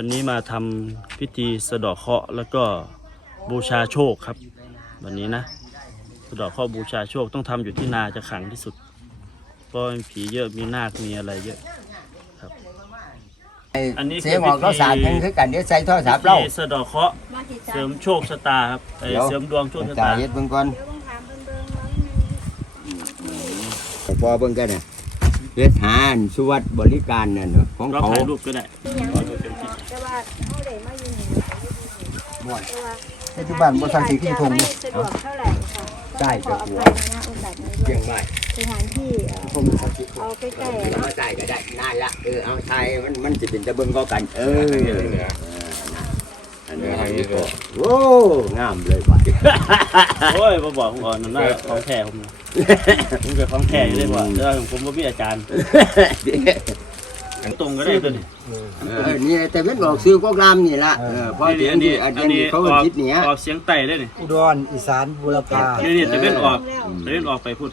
วันนี้มาทำพิธีสะเดาะเคราะห์แล้วก็บูชาโชคครับ วันนี้นะ สะเดาะเคราะห์บูชาโชคต้องทำอยู่ที่นาจะขลังที่สุดเพราะมีผีเยอะมีนาคมีอะไรเยอะอันนี้คือเสียงออกก็สาดยังคือกันเดี๋ยวใส่โทรศัพท์พิเราธีสะเดาะเคราะห์มาสิจ้าเสริมโชคชะตาครับเอ่อเดี๋ยว เสริมดวงโชคชะตา ตาเฮ็ดเบิ่งก่อนเดี๋ยวต้องถามเบิ่งเบิ่งน้อยหนึงพอเบิ่งกันน่ะเฮ็ดหาอันสุวัสดิ์บริการนั่นเนอะของเราเขาถ่ายรูปก็ได้มีหยัง แต่ว่าเฮาได้มาอยู่นี่แต่ว่าปัจจุบันบริษัทสีที่ทงไม่เนี่ยสะดวกเท่าไหร่ค่ะได้ขอจะอหัวภัยนะโอกาสนี้เชียงใหม่สถานที่เอ่อผมสักสิเอาใกล้ๆเอาเนาะมาใส่ก็ได้นานละเออเอาใช้มันมันสิเป็นตะเบิ่งก็กัน เอออันนี้ก็โอ้งามเลยว่ะโอ้ยมาบอกผมก่อนนั่นน่าของแท้ผมนะผมเกิดของแท้อยู่เลยว่าแต่ว่าผมว่ามีอาจารย์ ตรงก็ได้ตัวนี้ เออนี่แต่เป็นบอกซื้อก็งามนี่ละเออพอเดี๋ยวนี้อันนี้เขาออกคิดเหนือออกเสียงไต่ได้นี่อุดรอีสานบุรพานี่นี่จะเป็นออกจะเป็นออกไปพูด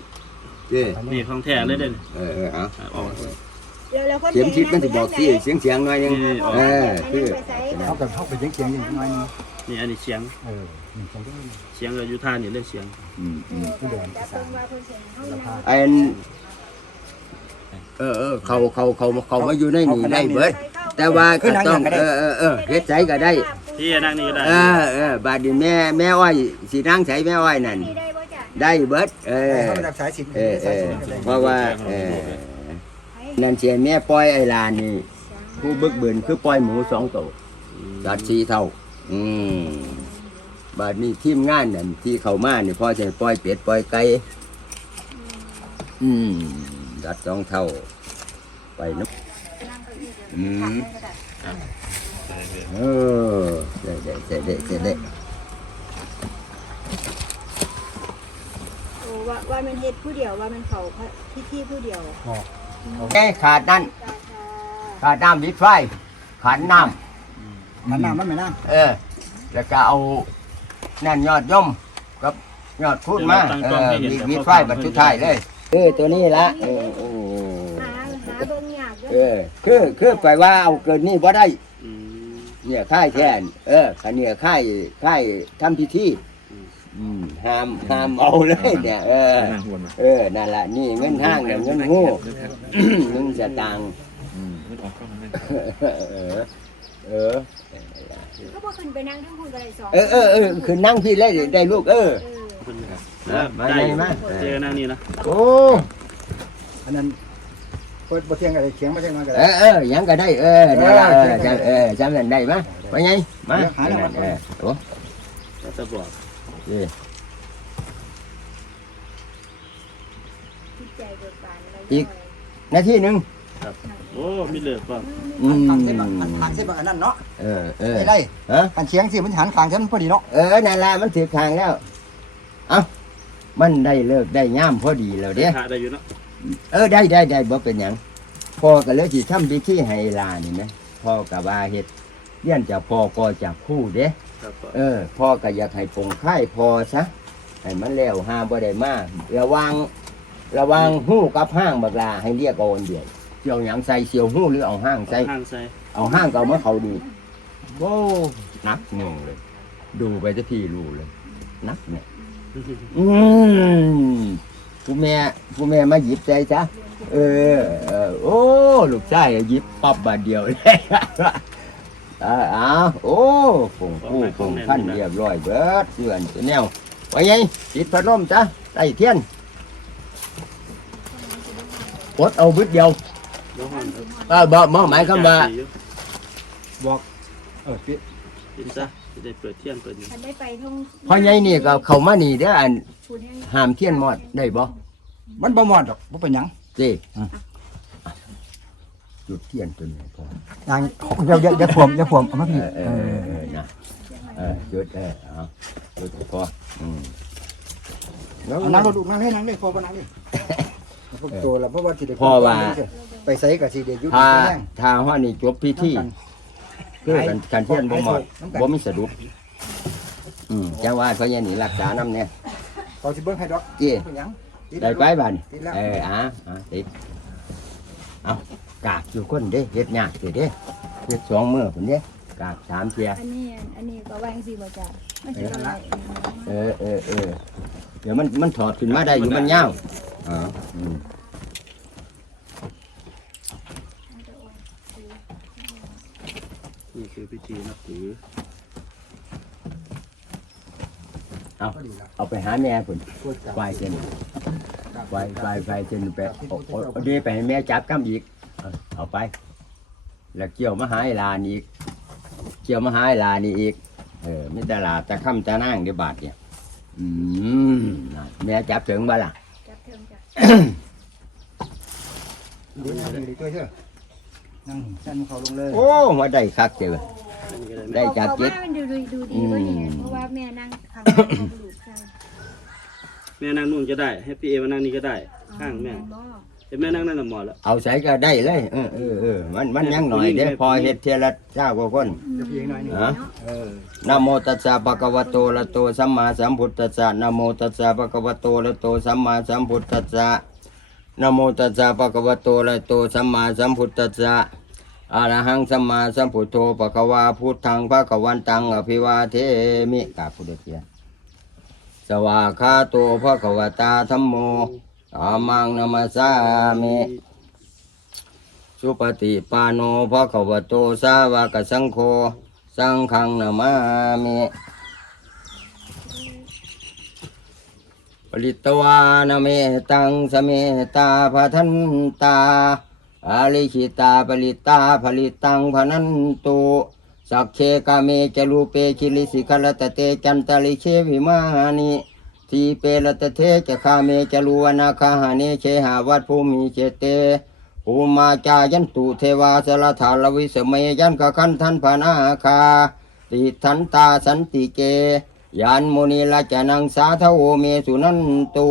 เจ้นี่ของแท้เลยได้นี่เออเออเอาออกแล้วแล้วคนเสียงทิศมันสิบอกที่เสียงเสียงหน่อยหนึงนี่เออคือเขากับเขาไปเจียงเจียงอย่างน้อยนึงนี่อันนี้เสียงเออนี่จังได้เสียงอายุท่านี่เลยเสียงอืมอืมอุดรอีสานไอ้น เออเออเขาเขาเขาเขามาอยู่ในนี่ได้เบิดแต่ว่าก็ต้องเออเออเออเฮ็ดใจก็ได้พี่นั่งนี่ก็ได้เออเออบาดนี้แม่แม่อ้อยสินั่งใส่แม่อ้อยนั่นนี่ได้บ่จ้ะได้เบิดเออเขาไปรักษาสินเออเอสายอสินก็ได้เพราะว่าเออนั่นเสียแม่ปล่อยไอ้ลานนี่ผู้บึกบืนคือปล่อยหมูสองตัวจัดสีเท่า อืมบาดนี้ทีมงานนั่นที่เขามานี่พ่อจะปล่อยเป็ดปล่อยไก่อืม จัดสองเท่า ไปเนาะอืมเออเด็ดเด็ดเด็ดเด็ดเด็ดโอ้ว่าว่ามันเฮ็ดผู้เดียวว่ามันเขาพิธีผู้เดียวแก้ขาดนั่นจ้าค่ะขาดน้ำวิดไฟขาดน้มันน้ำมันไม่น้ำเออ แล้วก็เอานั่นยอดย่อมกับยอดพูดมาเออมีวิดไฟบัดสุดท้ายเลยเออตัวนี้ละเออเออ หาหาเบิ่งยาก เอเด้ออ คือคือไปว่าเอาเกินนี่บ่ได้ อืม เนี่ยค่ายแทนเออคันเนี่ยค่ายค่ายทำพิธีอืมห้ามห้ามเอาเลยเนี่ย เออเออนั่นละนี่เงินห้างเนี่ยเงินงูเงินสตางค์เออ เออก็บ่ขึ้นไปนั่งทั้งคนก็ได้สองเออเออเออคือนั่งพี่เลยได้ลูกเออเออคุณครับมาได้ไหนมา เจอนั่งนี่นะโอ้ำอันนั้น เปิดบทเทียงอะไรเขียงมาเทียงมากันเออเออยังก็ได้เออนั่นล่ะเออจำเออจำนั่นได้มาไปไงมา เออโอ้จะบอกเออจิตใจเบิกบานอะไรอีกนาทีหนึ่งโอ้มีเลือดป่ะอืมทางเส้นทางเส้นแบบนั้นเนาะเออเออไอ้ไรฮะทางเขียงสิมันหันทางฉันพอดีเนาะเออนั่นล่ะมันถือทางแล้ว เอ้า มันได้เลิกได้ย่ามพอดีแล้วเด้ขาได้อยู่เนาะ เออได้ได้ได้บ่เป็นหยังพ่อก็เลยสิทำพิธีให้หลานนี่นะพ่อก็ว่าเฮ็ดเลี้ยนจากพ่อก็จากคู่เด้ครับเออพ่อก็อยากให้ปลงไข่พอซะให้มันแล้วห้าบ่ได้มาระวังระวังหู้กับห้างบักลาให้เรียกเอาอันเดียวเสี่ยวหยังใส่เสี่ยวหู้หรือเอาห้างใส่ ห้างใส่เอาห้างก็เอามาเขาดีโอ้หนักหน่วงเลย ดูไปจะทีรู้เลยหนักเนี่ย อืม ผู้แม่ผู้แม่มาหยิบใจจ้ะเออเออโอ้ลูกชายหยิบปั๊บบาทเดียวเลยอ่าอ้าวโอ้ผงผู้ผงขั้นเรียบร้อยเบิดเสื่อนแนวไปไงติดพัดลมจ้ะไต้เทียนกดเอาบึดเดียวเดี๋ยวห้องเออบ่บ่หมายคำว่าบอกเออพี่กินซะ จะได้เปิดเที่ยงเปิดนี่อันได้ไปท่องเพราะไงนี่ก็เข้ามานี่เด้ออันชุดแห่งห้ามเทียนมอดได้บ่มันบ่มอดดอกบ่เป็นหยังสิอืมจุดเทียนตัวนี้พออย่างอย่าอย่าอย่าถ่วมอย่าถ่วมเอามาเอพี่อเอเอออเออนะเออจุดเออเอาจุดพออืมแล้วเอานั่งรถลูกนั่งให้นั่งเลยพอบ่นั่งเลยพวกตัวละเพราะว่าสิได้พ่อว่า ไปใส่กับสิเดยุทธถ้าแรงถ้าฮอดนี่จบพิธี คือกันกันเทียนบ่หมดบ่มีสะดุดอืมจังว่าเขาอย่างนี้รักษาน้ำเนี่ยเขาสิเบิ่งให้ดอกเจ้เป็นหยังได้ไปบ้านติดแล้วเอออะอะติดเอากากอยู่คนเด้เฮ็ดยากสิเด้เฮ็ดสองมื้อพุ่นเด้กราบสามเทียอันนี้อันนี้ก็วางสิบ่จ้ะไม่ใช่อะไรเออเออเออเดี๋ยวมันมันถอดขึ้นมาได้อยู่มันยาวอ๋ออืม นี่คือพิธีนับถือเอาเอาไปหาแม่ผลควายเจนควายควายควายเจนไปเอาเอาเอาเดียวไปให้แม่จับกำอีกเอาเอาไป แล้วเกี่ยวมาหาไอ้ลานอีก เกี่ยวมาหาไอ้ลานี่อีก เออมิตรลาจะค้ำจะนั่งเดี๋ยวบาดเนี่ยอืมน่ะแม่จับถึงบ่ล่ะ จับเทิงจ้ะ ดูนั่งดีด้วยเถอะ นั่งชั้นเขาลงเลยโอ้มาได้คักเจออันนี้ก็ได้ได้แม่จากเพเจ็ดราะว่ามันดูดูดูดีกว่านี่อืมเพราะว่าแม่นั่งข้างของลูกใช่แม่นั่งนู่นก็ได้ให้พี่เอมานั่งนี่ก็ได้ ข้างแม่บ่เห็นแม่นั่งนั่นน่ะหมอแล้วเอาใส่ก็ได้เลยเออเออเออมันมันยังหน่อยเด้อพอเฮ็ดเทยละเจ้ากว่าคนจะเพียงหน่อยหนึงฮะเออนะโมตัสสะภะคะวะโตอะระโตสัมมาสัมพุทธัสสะนะโมตัสสะภะคะวะโตอะระโตสัมมาสัมพุทธัสสะ นโมตัสสะภะคะวะโตอะระโตสัมมาสัมพุทธัสสะอะระหังสัมมาสัมพุทโธภะคะวาพุทธังภะคะวันตังอภิวาเทมิกาพุทธเจ้าสวากาโตภะคะวตาธัมโมอามังนมาสามิสุปฏิปานโนภะคะวโตสาวกสังโฆ สังฆังนมามิ ปริตวานเมตังสเมตาภทันตาอาลิขิตาปริตาผลิตังพนันตุสักเคกาเมจรูเปคิลิสิกลตเตจันตลิเควิมานิทีเปรตเทจะคาเมจรูวนาคาหาเนเชหาวัดภูมิเจเตภูมาจายันตุเทวาสลธาลวิสเมยันกะคันทันพานาคาติทันตาสันติเก ยันมุนีละจนังสาทโอเมสุนันตุ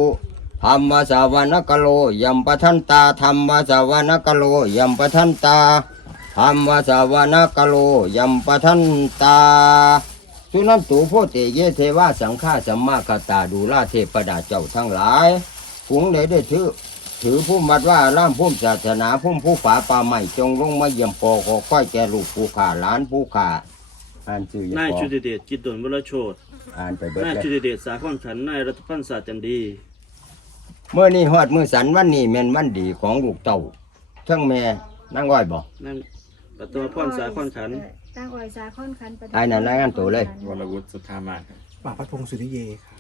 ธรรมสาวนกโลยัมปทันตาธรรมสาวนกโลยัมปทันตาธรรมสาวนกโลยัมปทันตาสุนันตุโพเตเยเทวาสังฆาสัมมาคตาดูลาเทพดาเจ้าทั้งหลายผงใดได้ถือถือผู้มัดว่าร่ามพุ่มศาสนาพุ่มผู้ฝาป่าใหม่จงลงมาเยี่ยมปอขอค่อยแก่ลูกผู้ขาหลานผู้ขาอ่านชื่ออย่านายปอชุติเดชจิตดลวรโชต อ่านไปเบิดนายเลยชุติเดชสาขอนขันนายรัตพันธ์ศาสตร์จันดีเมื่อนี้ฮอดมือสันวันนี้แม่นวันดีของลูกเต่าทั้งแม่นั่งอ้อยบ่นั่นปัตตวพรสาขอนขันตั้งอ้อยสาขอนขันประไอ้นั่นรายงานตัวเลย วรวุฒิสุธามาศครับป่าพัดพงศ์สุริเยครับ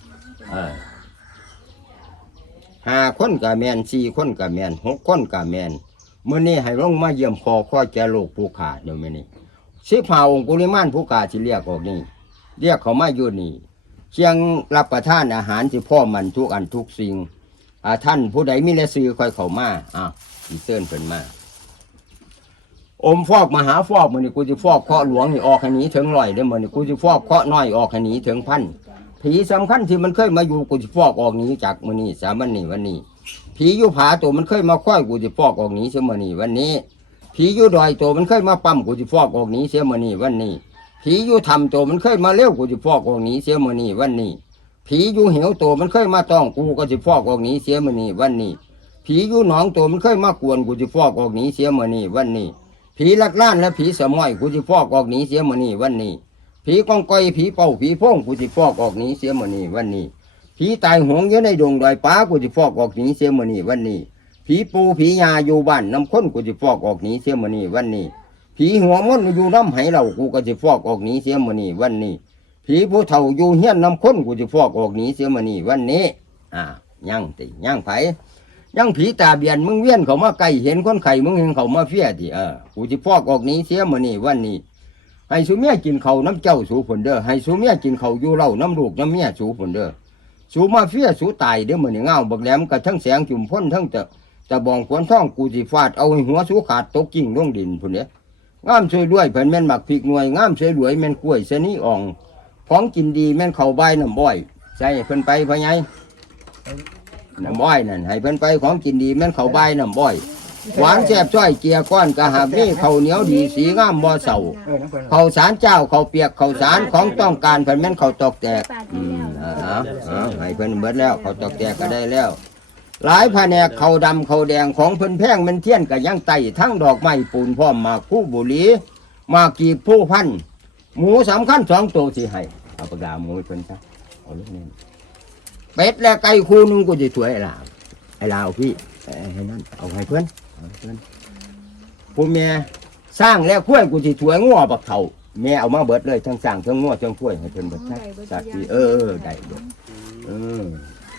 เออห้าคนกับแมนสี่คนกับแมนหกคนกับแมนเมื่อนี้ให้ลงมาเยี่ยมคอข้อแก่ลูกผู้ขาเดี๋ยวมื่อนี้สิบห้าองคุลิมานผู้ขาที่เรียกออกนี่ เรียกเขามาอยู่นี่เชียงรับประทานอาหารที่พ่อมันทุกอันทุกสิ่งอาท่านผู้ใดมีและซื้อคอยเขามาอะอีเติ้นเพิ่นมาอมฟอกมหาฟอกมือนี่กูจะฟอกเคาะหลวงนี่ออกให้หนีถึงร้อยเด้มือนี่กูจะฟอกเคาะน้อยออกให้หนีถึงพันผีสำคัญที่มันเคยมาอยู่กูจะฟอกออกนี้จากมือนี่สามวันนี้วันนี้ผีอยู่ผาตัวมันเคยมาค่อยกูจะฟอกออกนี้เสียมือนี่วันนี้ผีอยู่ดอยตัวมันเคยมาปั๊มกูจะฟอกออกนี้เสียมือนี่วันนี้ ผีอยู่ทำตัวมันเคยมาเลี้ยวกูจะฟอกออกนี้เสียมือนี่วันนี้ ผีอยู่เหวตัวมันเคยมาต้องกูก็จะฟอกออกนี้เสียมือนี่วันนี้ ผีอยู่หนองตัวมันเคยมากวนกูจะฟอกออกนี้เสียมือนี่วันนี้ ผีลักล้านและผีสมอยกูจะฟอกออกนี้เสียมือนี่วันนี้ ผีกองกอยผีเป่าผีพ่งกูจะฟอกออกนี้เสียมือนี่วันนี้ ผีตายหงอยู่ในดงดอยป้ากูจะฟอกออกนี้เสียมือนี่วันนี้ ผีปูผียาอยู่บ้านน้ำข้นกูจะฟอกออกนี้เสียมือนี่วันนี้ ผีหัวมันอยู่น้ำไหเหลากูก็จะฟอกออกหนีเสียมือนี่วันนี้ผีผู้เฒ่าอยู่เฮียนน้ำข้นกูจะฟอกออกหนีเสียมือนี่วันนี้ อ่ายังติยังไผยังผีตาเบียนมึงเวียนเขามาไกลเห็นคนไข่มึงเห็นเขามาเฟียดิเออกูจะฟอกออกหนี้เสียมื้อนี้วันนี้ให้สูเมียกินเขาน้ำเจ้าสูผลเด้อให้สูเมียกินเขาอยู่เล้าน้ำลูกน้ำเมียสูผลเด้อสูมาเฟียสูตายเด้อมื้อนี้เงาบักแหลมกับทั้งแสงจุ่มพ่นทั้งตะตะบองขวนท่องกูสิฟาดเอาห,หัวสูขาดตกกิ่งลงดินพุ่นเด้ งามช่วยด้วยเพิ่นแม่นหมักพริกหน่วยงามช่วยรวยแม่นกล้วยสนี้อ่องของกินดีแม่นเข้าใบน้ำบ่อยใส่เพิ่นไปพ่อใหญ่น้ำอ้อยนั่นให้เพิ่นไปของกินดีแม่นเขาใบน้ำอ้อยหวานแซ่บจ้อยเกียก้อนกะหาบนี่เขาเหนียวดีสีงามบ่เศร้าเออน้ำเปิดเขาสารเจ้าเขาเปียกเขาสารของต้องการเพิ่นแม่นเขาตอกแตกอืมอาเอาเอให้เพิ่นเบิดแล้วเขาตอกแตกก็ได้แล้ว หลายแผนกเขาวดำเขาวแดงของเพิ่นแพงมันเทียนก็ยังไต่ทั้งดอกไม้ปูนพร้อมหมากคู่บุหรีหมากกีบผู้พันหมูสำคัญสองตัวสิให้เอาปากกาหมูให้เพิ่นซะเอาลูกนี่เป็ดและไก่คู่หนึงกูจะถวยไอ้ลาวไอ้ลาวพี่ไอ้ให้นั่นเอาให้เพิ่นเอาให้เพิ่นผู้แม่สร้างแล้วคุ้วยกูจะถวยงัวบักเฒ่าแม่เอามาเบิดเลยทั้งสร้างทั้งงัวทั้งคุ้วยให้เพิ่นเบิดซะสัตว์ที่เออเออได้เบิดเออ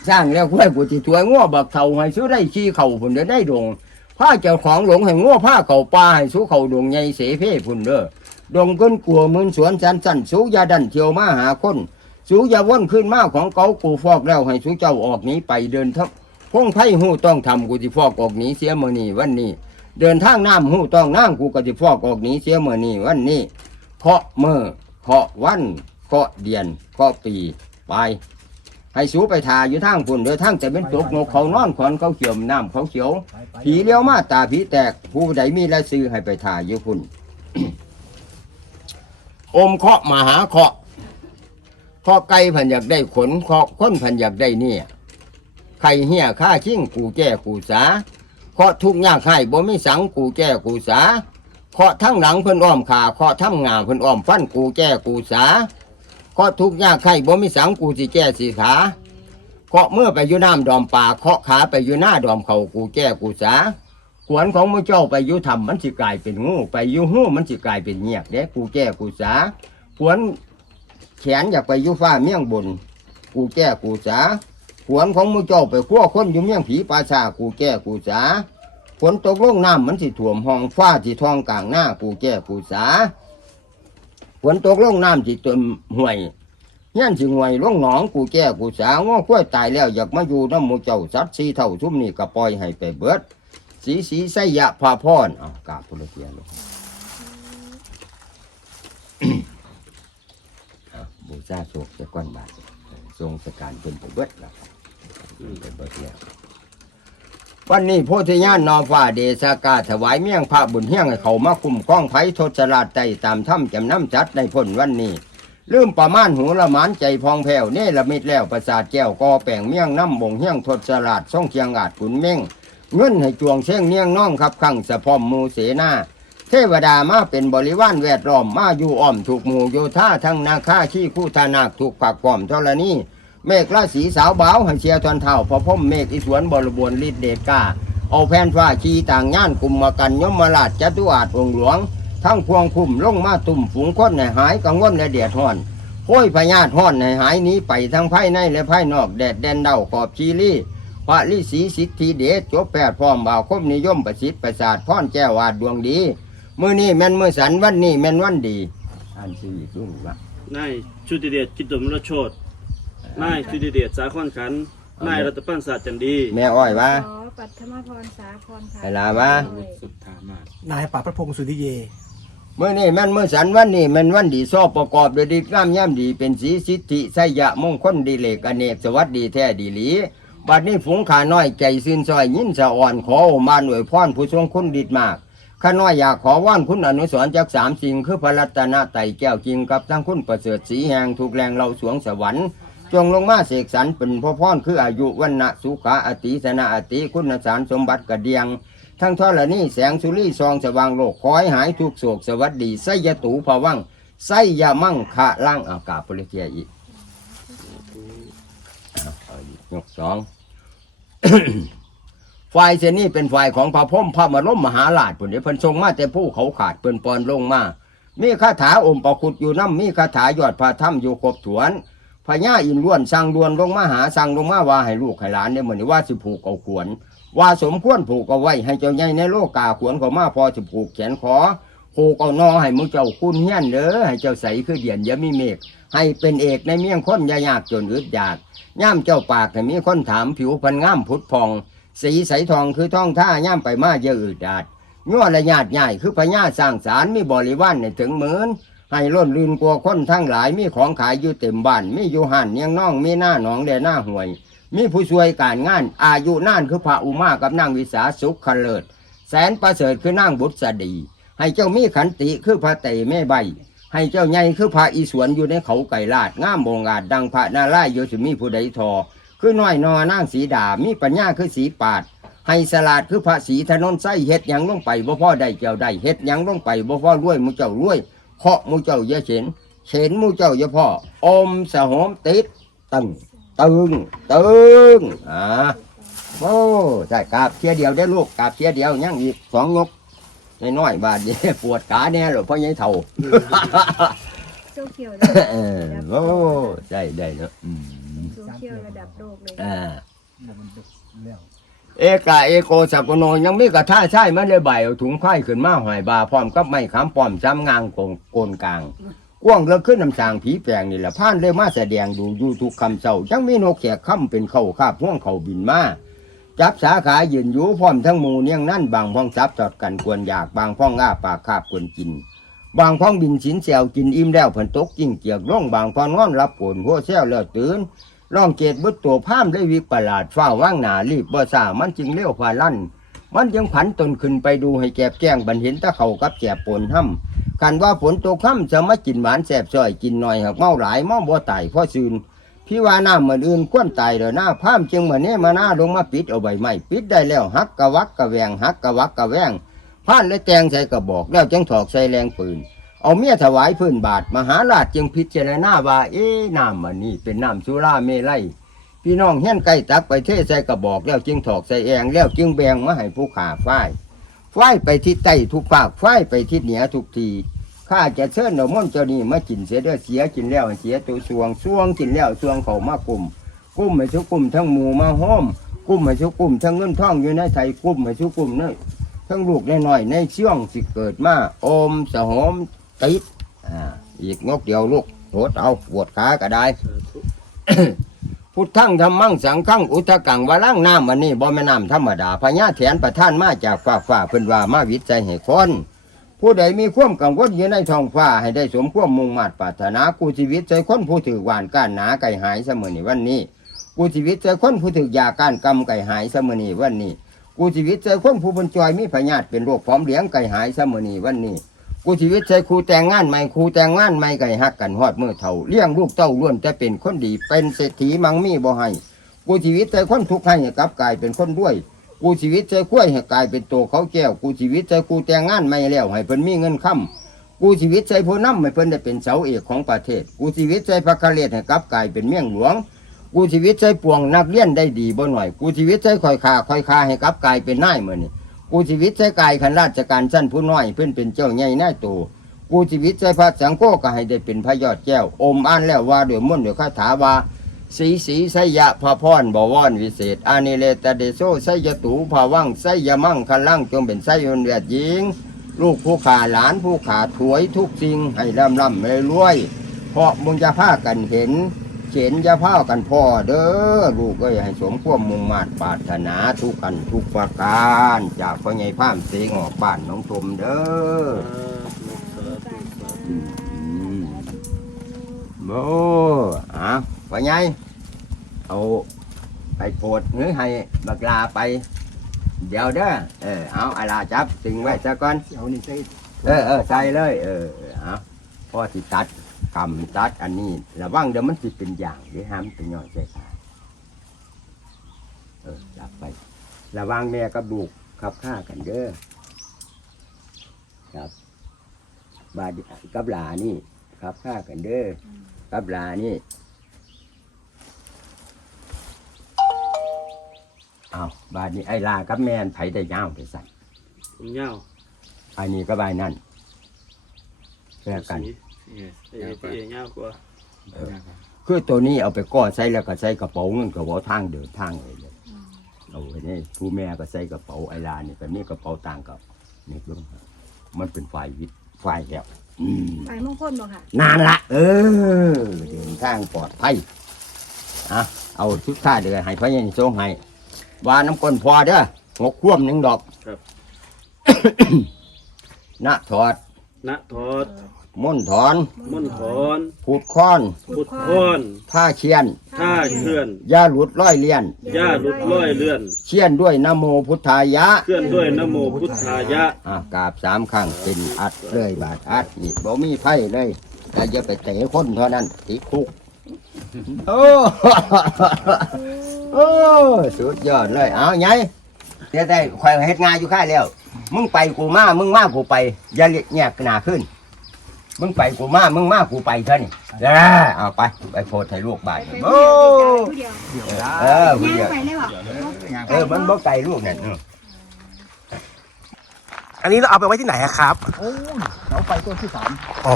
สร้างแล้วคุ้วยกูจะถวยงัวบักเฒ่าให้ซื้อได้ขี้เข่าพุ่นเด้อได้ดงผ้าเจ้าของหลงให้งัวผ้าเข่าปลาให้สู้เข่าดงใหญ่เสเพพุ่นเด้อดงก้นกลัวมืนสวนสันสันสูยาดันเที่ยวมาหาคนสูยาว่นขึ้นมาของเกากูฟอกแล้วให้สูเจ้าออกนี้ไปเดินทับพงไพ่หูต้องทำกูจะฟอกออกนี้เสียเมื่อนี่วันนี้ เดินทางน้ำหูต้องนั่งกูก็จะฟอกออกนี้เสียเมื่อนี่วันนี้เคาะเมื่อเคาะวันเคาะเดือนเคาะปีไป ให้สูไปทาอยู่ทางพุ่นเดินทางจะเป็นตกนกเขานอนขอนเขาเขียวน้ำเขาเขียว ผีเลี้ยวมาตาผีแตกผู้ใดมีละซื้อให้ไปทาอยู่พุ่นอมเคาะมาหาเคาะเคาะไก่พันอยากได้ขนเคาะค้นพันอยากได้เนี่ยไข่เหี้ยข้าชิ่งกูแก้กูสาเคาะทุกยากให้บ่มีสังกูแก้กูสาเคาะทั้งหลังเพิ่นอ้อมขาเคาะทั้งงาเพิ่นอ้อมฟันกูแก้กูสา เคาะทุกยากให้บ่มีสังกูสิแก้สิขาเคาะเมื่อไปอยู่น้ำดอมป่าเคาะขาไปอยู่หน้าดอมเขากูแก้กูสาขวนของมือเจ้าไปอยุธรรมมันสิกลายเป็นงูไปอยุหูมันสิกลายเป็นเงียบเด้กูแก้กูสาขวนแขนอยากไปอยุฟ้าเมี่ยงบน กูแก้กูสาขวนของมือเจ้าไปขั้วคนอยู่เมี่ยงผีปราชากูแก้กูสาฝนตกลงน้ำมันสิถ่วมห้องฟ้าที่ท้องกลางหน้ากูแก้กูสา ฝนตกลงน้ำสิเต็มห่วยเฮียสิห่วยลงหนองกูแก้กูสาง้อข้วยตายแล้วอยากมาอยู่น้ำมูเจ้าสัตว์สีเท่าชุ่มนี่ก็ปล่อยให้ไปเบิด สีสีไสยะพาพรเอากาบพุทธเทียนลงเอาบูชาโศกจะก้อนบาททรงสการเป็นไปเบิดแล้วครับเป็นไปเบิดแล้ว วันนี้โพธิญาณนอฟ้าเดชากาถวายเมี่ยงพระบุญเฮียงให้เขามาคุ้มครองไผ่ทศราชไต่ตามถ้ำจำน้ำจัดในพ้นวันนี้ลืมประมาณหูละมานใจพองแผ่วเน่ละมิดแล้วประสาทแก้วกอแป่งเมี่ยงน้ำบ่งเฮียงทศราชส่งเคียงอาจขุนเม่งเงินให้จวงเช่งเนียงน้องครับขังสะพอมมูเสนาเทวดามาเป็นบริวารแวดล้อมมาอยู่อ้อมถูกหมู่โยธาทั้งนาคาขี้คู่ทานาคถูกปักปอมธรณี เมฆราศีสาวเบาให้เชียร์ทอนเท่าพอพ่มเมฆอิสวนบริบวนฤทธิเดชกาเอาแผ่นฟ้าชีต่างย่านกลุ่มมากันยมมาลาดจตุอาจองหลวง ทั้งพวงคุ้มลงมาตุ่มฝูงคนในหายกังวลและเดียดห้อนห้อยพญาติห้อนในหายนี้ไปทั้งภายในและภายนอกแดดแดนเดาขอบชีรีพระฤาษีสิทธิเดชจบแปดพร้อมบ่าวคมนิยมประสิทธิ์ประสาทพรแก้วาดดวงดีมื้อนี้แม่นมื้อสันวันนี้แม่นวันดีอ่านชื่ออีกรุ่นว่านายชุติเดชกิตตมรโชต นายชุติเดชสาคอนขันธ์นายรัตปันศาสตร์จันดี แม่อ้อยว่า ขอปัทมพรสาครค่ะให้ลาว่าสุดธามากนายป่าบพระพงศ์สุริเยมื้อนี้แม่นมื้อสันวันนี้แม่นวันดีสอบประกอบด้วยดีงามย่ำดีเป็นสีสิทธิไสยะมงคลดีเลกอเนกสวัสดีแท้ดีหลีบัดนี้ฝูงขาน้อยใจซื่นซอยยินสะอ่อนขอโอมาหน่วยพรผู้ทรงคุณดีมากข้าน้อยอยากขอว่านคุณอนุสรณ์จากสามสิ่งคือพระรัตนไตรแก้วจริงกับทั้งคุณประเสริฐสีแหงถูกแรงเราสวงสวรรค์ จงลงมาเสกสรรเป็นพ่อพรคืออายุวันนะสุขาอติสนาอติคุณสารสมบัติกระเดียง ทั้งทอรนี่แสงสุรีซองสว่างโลกคอยหายทุกโศกสวัสดีไสยตูภวังไสยมั่งคะล่างอากาศปริเทียอีกเอาเอาอีกยกสองฝ่ายเสนี่เป็นฝ่ายของพระพรหมพระมรมมหาราชผุนเดชพิ่นทรงมาแต่ผู้เขาขาดเพิ่นปอนลงมามีคาถาอมประคุดอยู่น้ำมีคาถายอดพระถ้ำอยู่ครบถวน พญาอินล้วนสั่งดวนลงมาหาสั่งลงมาว่าให้ลูกให้หลานเนี่ยเหมือนว่าสิผูกเอาขวน ว่าสมควรผูกเอาไว้ ให้เจ้าใหญ่ในโลกาขวนเขามาพอจะผูกแขนขอผูกเอานอให้มือเจ้าคุณเฮี้ยนเด้อให้เจ้าใสคือเดียนอยามีเมฆให้เป็นเอกในเมียงคนยายากจนอึดอยากย่ามเจ้าปากให้มีคนถามผิวพันงามพุทธพอง สีใสทองคือท่องท่าย่ามไปมาเยอะอึดดาดยั่วระยาดใหญ่คือพญาสร้างสารมีบริวารในถึงหมื่น ให้ล้นลืนกลัวคนทั้งหลายมีของขายอยู่เต็มบ้านมีอยู่หันเนียงน้องมีหน้าหนองแดหน้าห่วย มีผู้ช่วยการงาน อายุน่านคือพระอุมากับนางวิสาสุขคเลิศแสนประเสริฐคือนางบุตรสดี ให้เจ้ามีขันติคือพระเตแม่ใบ ให้เจ้าใหญ่คือพระอีสวนอยู่ในเขาไก่ลาดงามโมงอาจดังพระนาลายโยสิมีผู้ใดทอ คือน้อยนอนางสีดามีปัญญาคือสีปาดให้สลาดคือพระสีถนนไส้เฮ็ดยังลงไปบ่พ่อได้เจ้าได้เฮ็ดยังลงไปบ่พ่อรวยมูเจ้ารวย เคาะหมูเจ้าเยอะเฉนเข็นหมูเจ้าอย่าพ่ออมสะหอมติดตึงตึงตึงอ่าโอ้ใช่กราบเทียเดียวได้อลูกกราบเทียเดียวยังอีกสองยกน้อยๆบาดเดียวปวดขาแน่หรอเพราะยังเท่าโซเชียลเออโอ้ใช่ได้เนาะอืมโซเชียลระดับโลกเลยอ่ามันดึกแล้ว เอกาเอโกสักโนยังมีกระท่าใช่มันเลยใบเอาถุงไข่ขึ้นมาหอยบาพร้อมกับไม้ขามป้อมซ้ำงางโกงโกนกลางกว้างเลือขึ้นน้ำสางผีแปลงนี่แหละผ่านเลยมาแสดงดูยูทุกคำเศร้ายังมีนกแขกค่ำเป็นเข้าคาบพ่วงเข่าบินมาจับสาขายืนอยู่พร้อมทั้งมูเนียงนั่นบางพ้องซับจอดกันกวนอยากบางพ้องอ้าปากคาบกวนกิน บางพ้องบินสินเซวกินอิ่มแล้วเพิ่นตกกิ่งเกียกร่องบางพ้องนอนรับผลหัวเซวแล้วตื่น ร่องเกตบุตตัวพามได้วิประหลาดฝ้าว่างหนารีบบ่ซามันจึงเลี้ยวฟาลั่น มันยังผันตนขึ้นไปดูให้แกบแจ้งบันเห็นตะเขากับแจบปนห้ำกันว่าฝนตกค่ำจะมากินหวานแสบซอยกินหน่อยหักเมาหลายเมาบ่ตายพ่อซืนพี่ว่าน้ำเหมือนอื่นควนตายเด้อหน้าพามจึงเหมือนนี้มาหน้าลงมาปิดเอาใบไม้ปิดได้แล้วหักกะวักกะแวงหักกะวักกะแวงพานและแตงใส่กระบอกแล้วจึงถอกใส่แรงปืน เอาเมียถวายพื้นบาท มหาราชจึงพิจารณาว่า เอ๊น้ำมันนี่เป็นน้ำสุราเมลัยพี่น้องเฮี้ยนไก่ตักไปเทใส่กระบอกแล้วจึงถอกใส่แองแล้วจึงแบงมาให้ผู้ขาฝ้ายฝ้ายไปทิศใต้ทุกภาคฝ้ายไปทิศเหนือทุกทีข้าจะเชิญเอาม่อนเจ้านี่มากินเสียเด้อเสียกินแล้วเสียตัวสวงสวงกินแล้วสวงเขามากลุ่มกุ้มให้ทุกกลุ่มทั้งหมูมาห้อมกุ้มให้ทุกกลุ่มทั้งเงินทองอยู่ในไทยกุ้มให้ทุกกลุ่มนี่ทั้งลูกน้อยๆในช่วงสิเกิดมาอมสะหอม ติดอ่าอีกงกเดียวลูกโหดเอาปวดขาก็ได้ พุทธังธรรมังสังฆังอุทกังวาลังน้ำอันนี้บ่แม่น้ำธรรมดาพญาแถนประท่านมาจากฟ้าฟ้าเพิ่นว่ามาวิจัยให้คน ผู้ใดมีความกังวลอยู่ในท้องฟ้าให้ได้สมความมุ่งมา่ปรารถนากูชีวิตใจคนผู้ถือหวานก้านหนาไก่หายเสมอในวันนี้ กูชีวิตใจคนผู้ถือยาก้านกำไก่หายเสมอในวันนี้ กูชีวิตใจคนผู้บรรจอยมีพยาธิเป็นโรคพร้อมเลี้ยงไก่หายเสมอในวันนี้ กูชีวิตใจครูแต่งงานใหม่ครูแต่งงานใหม่ไก่ฮักกันฮอดมือเท่าเลี้ยงลูกเต้าล้วนแต่เป็นคนดีเป็นเศรษฐีมังมีบ่ให้กูชีวิตใจคนทุกข์ให้กลับกลายเป็นคนด้วย กูชีวิตใจคุ้ยให้กลายเป็นตัวเขาแก้วกูชีวิตใจกูแต่งงานไม่แล้วให้เพิ่นมีเงินค้ำกูชีวิตใจผู้นำให้เพิ่นได้เป็นเสาเอกของประเทศ กูชีวิตใจพระคาเลศให้กลับกลายเป็นเมี่ยงหลวงกูชีวิตใจปวงนักเรียนได้ดีบ่หน่อย กูชีวิตใจคอยขาคอยคาให้กลับกลายเป็นนายเหมือนนี่ กูชีวิตใจกายขันราชการชั้นผู้น้อยเพิ่อนเป็นเจ้าใหญ่นายโตกูชีวิตใจพระสังโฆก็ให้ได้เป็นพระยอดแก้ว อมอ่านแล้วว่าเดี๋ยวมุ่นเดี๋ยวคาถาว่าสีสีไสยะพระพรบวรวิเศษ อานิเลตเดโซไสยตูภาวังไสยมั่งคันลังจงเป็นไสยนเวียดหญิง ลูกผู้ขาหลานผู้ขาถวยทุกสิ่งให้ร่ำร่ำรวยรวยเพราะมึงจะพากันเห็น เข็นจะพากันพ่อเด้อลูกก็ให้สมความมุ่งมาตรปรารถนาทุกขันทุกประการ จากพ่อใหญ่พามเสงออกบ้านน้องทมเด้ออืมโอ้อะว่าไงเอาไปโพดหรือให้บักลาไป เดี๋ยวเด้อเออเอาอาลาจับตึงไว้ซะก่อนเอานี่ใส่เออเออใส่เลย เออเออเอาพ่อสิตัด กำตัดอันนี้ระวังเดี๋ยวมันสิเป็นอย่างเดี๋ยวห้ามเป็นย่อยใจขาดเออจับไประวังแม่กับลูกขับฆ่ากันเด้อครับ บาดกับหลานี่ครับฆ่ากันเด้อกับหลานี่เอาบาดนี้ไอ้ลากับแม่นไผได้ยาวไปสั่นยาวไอ้นี่ก็ใบายนั่นแลกกัน เอเอเยาวกว่าคือตัวนี้เอาไปก้อใส่แล้วก็ใส่กระเป๋าเงินกระเป๋าทางเดินทางเลยเลยเอาไว้นี่ผู้แม่ก็ใส่กระเป๋าไอ้ลานี่ก็มีกระเป๋าต่างกับนี่ลงมันเป็นฝ่ายวิทย์ฝ่ายแล้วอืมไปมงคลบ่ค่ะนานละ เออเดินทางปลอดภัยอะเอาชุดท่าเดือให้พระยันทรงให้ว่าน้ำก้นพอเด้อหกควมหนึ่งดอกนะถอดณทอด ม่นถอนมุ่นถอนผูดค้อนพุดค้อนผ้าเชียนท่าเคลื่อนยาหลุดร้อยเลียนย่าหลุดร้อยเลื่อนเชียนด้วยนะโมพุทธายะเคลื่อนด้วยนะโมพุทธายะอะกราบสามครั้งเป็นอัดเลยบาดอัดนี่บ่มีไฟเลยแต่จะไปเตะคนเท่านั้นติดคุกโอ้โอ้สุดยอดเลยเอาไงเดี๋ยวได้คอยเฮ็ดงานอยู่ค่ายแล้วมึงไปกูมามึงมากูไปอย่าเลียกแยกหนาขึ้น มึงไปกูมา มึงมากูไปเท่านี่เด้อเอาไปไปโพดให้ลูกบ้านไปโอ้ผู้เดียวเดี๋ยวได้เออผู้เดียวย่างไปเลยบอกเออมันบ่ไกลลูกนั่นเอออันนี้เราเอาไปไว้ที่ไหนอะครับ โอ้ยเสาไฟต้นที่สามอ๋อ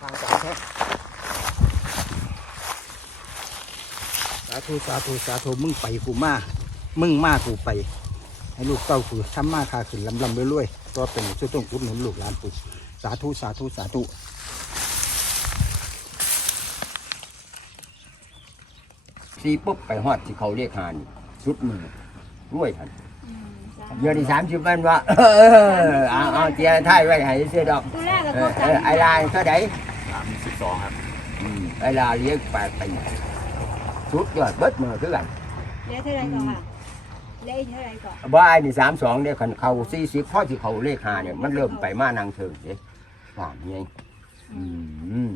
ทางสามแท้สา ธุสาธุสาธุมึงไปกูมา มึงมากูไป ให้ลูกเต้ากูทำมาคาขึ้นลำลำเรื่อยๆตัวเป็นช่วยต้องกุดหนุนลูกหลานกูสาธุสาธุสาธุสีปุ๊บไปฮอดที่เขาเรียกหานสุดมือรวยทันเดือนที่สามสิบวันวะเออเอาเอาเจียท้ายไว้ให้เสียดอกตัวแรกก็เอพอบเอกันอไอ้ลายเท่าไดสามสิบสองครับอืมไอ้ลาเลี้ยงแปดปี สุดยอดเบิดมือคือกันเหลือเท่าไรก่อนค่ะเหลืออีกเท่าไรก่อนบ่ไอ้นี่สามสองเนี่ยคันเขาสี่สิบพ่อที่เขาเลขหาเนี่ยมันเริ่มไปมานางเชิงเด้สามยังอืม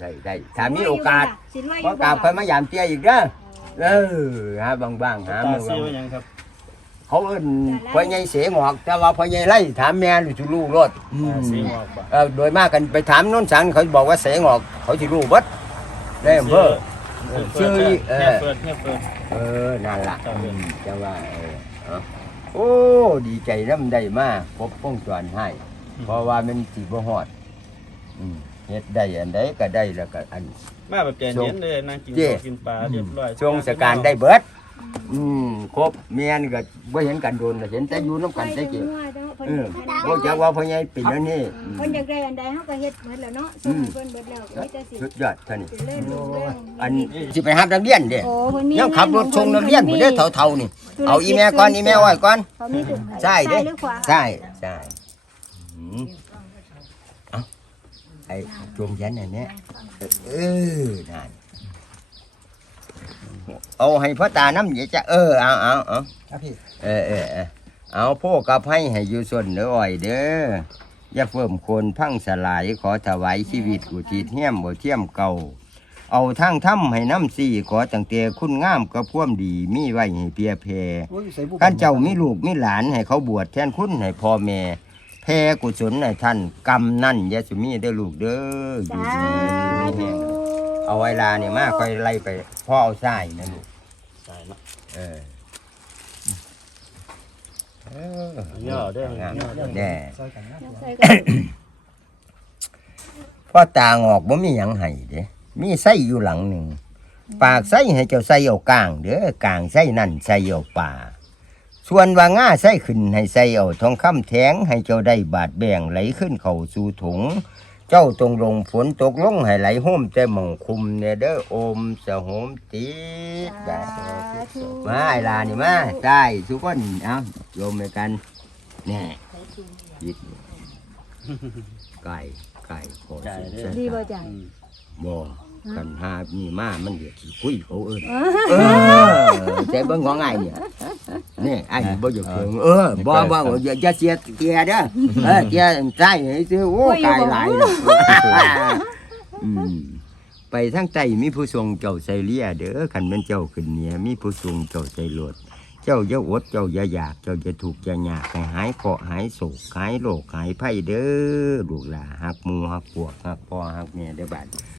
ได้ได้ถามมีโอกาสสิรวยอพอยู่กาสค่อยมายามเตี้ยอีกเด้อเออหาบางบางๆหาตามือซีบางไว้ยังครับเขาเอิ้นพ่อใหญ่เสงออก แต่ว่าพ่อใหญ่ไล่ถามแม่หรือจะรู้รถตาซีออกปะเออโดยมากกันไปถามโน้นสังเขาบอกว่าเสงออกเขาจะรู้เบัดได้อำเภอ ชื่อเออแค่เปิดแค่เปิด เออนั่นล่ะครับ อืมจะว่าเออเอาโอ้ดีใจน้ำได้มากพบป้องจวนให้ เพราะว่ามันสิบ่ฮอดอืมเฮ็ดได้อันใดก็ได้แล้วก็อัน มาแบบแกนเย็นเลยนั่งกินเจ้ข้าวกินปลาเรียบร้อยช่วงสการได้เบิด อืมครบเมียนก็บ่เห็นกันโดนน่ะเห็นแต่อยู่น้ำกันแต่เกี่ยวเออบ่จักว่าพ่อใหญ่เป็นอันนี้อืมคนอยากได้อันใดเฮาก็เฮ็ดหมดแล้วเนาะส่งให้เพิ่นเบิดแล้วก็มีแต่สิสุดยอดเท่านี้สิเล่นลูกเล่นอันสิไปหับนักเรียนเด้โอ้เพิ่นมียังขับรถชงนักเรียนบ่ได้เท่าๆนี่ เอาอีแม่ก่อนอีแม่ไว้ก่อนเขามีจุดใช่เด้หรือขวาใช่ใช่อืมเอาไอ้จมยันอันเนี้ยเออนั่น เอาให้พ่อตาน้ำอย่าจะเออเอาเอาเอาครับพี่เออเออเออเอาพวกกับให้ให้อยู่ส่วนเด้ออ้อยเด้ออย่าเพิ่มคนพังสลายขอถวายชีวิตอุทิศเฮียมบ่เทียมเก่า เอาทั้งถ้ำให้น้ำสี่ขอตั้งแต่คุณงามก็พ่วมดีมีไว้ให้เพียเพโอ้ยใส่บุกันเจ้ามีลูกมีหลานให้เขาบวชแทนคุณให้พ่อแม่แพ่กุศลให้ท่านกรรมนั่นอยาสุมีเด้อลูกเด้ออยู่สาดีมีธุแห้ง เอาเวลาเนี่ยมาค่อยไล่ไปพ่อเอาไส้นะลูกใส่เนาะเออเออย่อเด้อย่อเด้อแน่ใส่กันนะใส่กันพ่อตางอกบ่มีหยังให้เด้มีไส้อยู่หลังหนึ่งปากไส้ให้เจ้าไส้เอากลางเด้อกลางไส้นั่นไส้เอาป่าส่วนว่าง่าไส้ขึ้นให้ใส่เอาทองคำแทงให้เจ้าได้บาดแบ่งไหลขึ้นเข้าสู่ถุง เจ้าตรงลงฝนตกลงให้ไหลห่มแต่หมองคุมเนี่ยเด้อโอมสะโหมติดได้มาไอ้ลานี่มาได้ทุกคนเอาโยมไปกันแน่ยิดไก่ไก่ขอใช่เด้อดีบ่จ้ะอืมบ่ กันหามีมามันเดือดขี้คุยเขาเอิ้นเออแต่เบิ่งของไอ้เนี่ยนี่ไอ้นี่บ่อยู่เพิ่งเออบ่บ่อย่าอย่าเสียเกียเด้อเออเกียใส่ให้ซื้อโอ้ตายหลายนะอืมไปทางใต้มีผู้ทรงเจ้าใส่เลียเด้อคันแม่นเจ้าขึ้นเหนือมีผู้ทรงเจ้าใส่โลดเจ้าอย่าอดเจ้าอย่าอยากเจ้าจะถูกข์จะยากให้หายเคราะห์หายโศกหายโรคหายภัยเด้อลูกหลานหักหมู่หักพวกหักพ่อหักแม่เด้อบัด